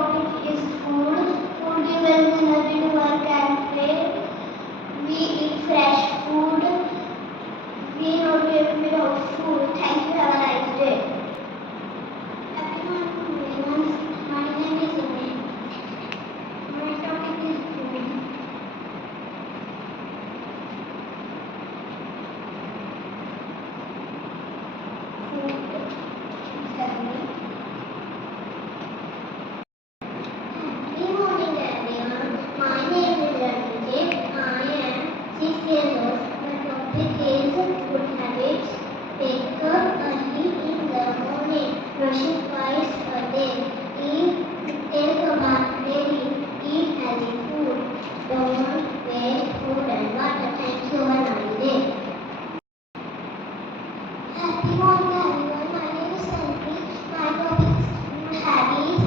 topic is food. Food gives us energy to work and play. We eat fresh food. We not live without food. Thank you. Have a nice day. Everyone, my name is Amy. My topic is food. Good morning, everyone. My name is Ranjit. I am 6 years old. My topic is food habits. Wake up early in the morning. Brushing twice a day. Take a bath daily. Eat healthy food. Don't waste food and water. Thank you. Have a nice day. Happy morning, everyone. My name is Santi. My topic is food habits.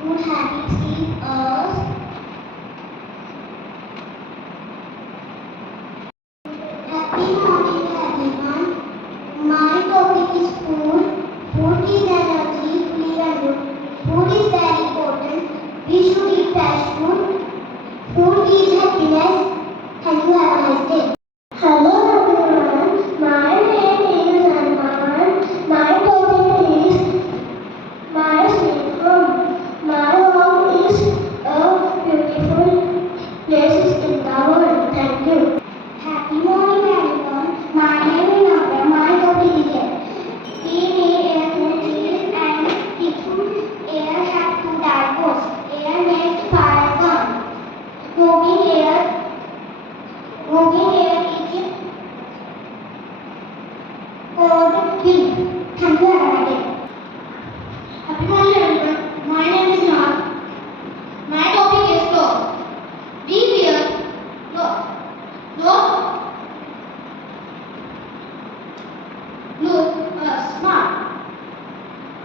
Good habits keep us happy morning, everyone. My topic is food. Food is energy, live and good. Food is very important. We should eat fresh food. Food is happiness. Thank you. Have a nice day. Hello, everyone. My name is Anman. My topic is my sweet home. My home is a beautiful place in the world. Thank you. Happy morning, everyone. My name is Navya. My topic is air. We need air to breathe and people. Air has two diapers. Air makes fire sound. Moving air is called wind. Thank you. Have a nice day. Happy morning, everyone. My name is Nat. My topic is clothes. We wear clothes. Look smart.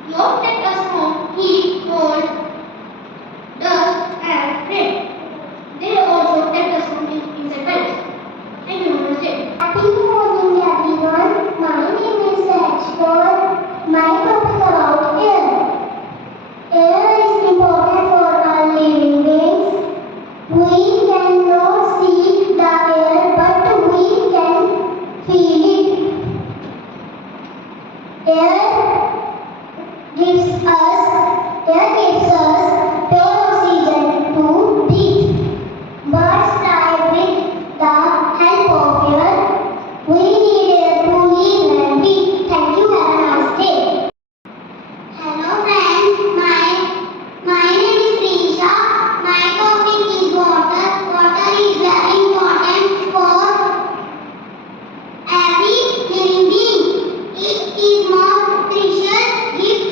Clothes take us from heat, cold, dust, and rain. They also take us from insects. Thank you, Namaste. Happy morning, everyone. My name is Rajkot. My topic about air. Air is important for all living beings. We cannot see the air, but we can feel it. Air gives us pure oxygen to breathe. Birds fly with the help of air. We need air to live and breathe. Thank you. Have a nice day. Hello, friends. My name is Prisha. My topic is water. Water is very important for every living being. It is most precious gift.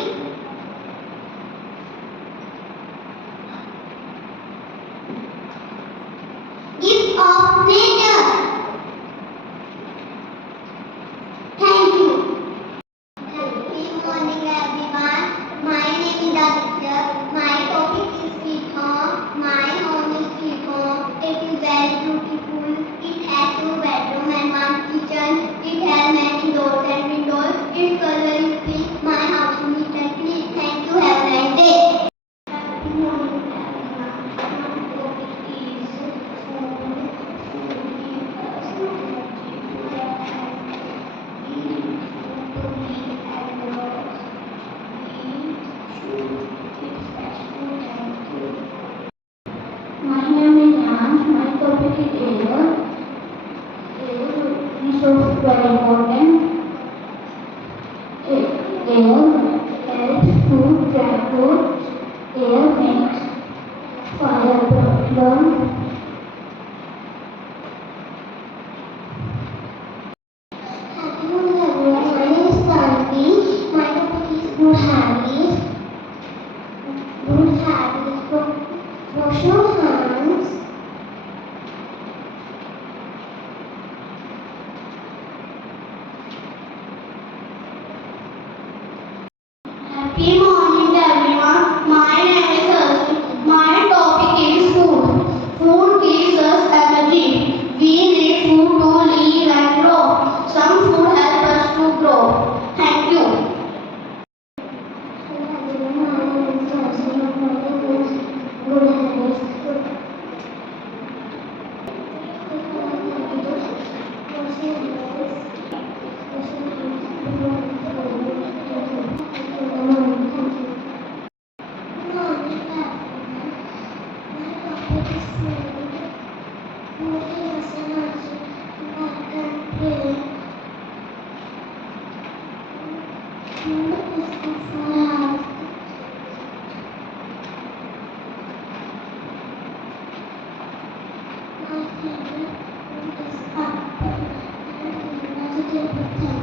Gift of nature. Thank you. Good morning, everyone. My name is Aditya. My topic is sweet home. My home is sweet home. It is very beautiful. It has 2 bedrooms and 1 kitchen. It has many doors and windows. Its color is pink. My house is neat and clean. Thank you. Have a nice day. Happy morning, everyone. My topic is food. Food gives us energy to work and eat food to live and grow. We should eat fresh food and food. My name is Jan. My topic is air. Air is very important. Air helps to dry food. Air makes fire burn. Happy morning, everyone. My name is Tanvi. My topic is good habits. Good habits. Wash your hands. Happy morning, everyone. My name is Arjun. My topic is food. Food gives us energy. We need food to live and grow. Some food helps us to grow. Thank you. My favorite food is apple and another protect.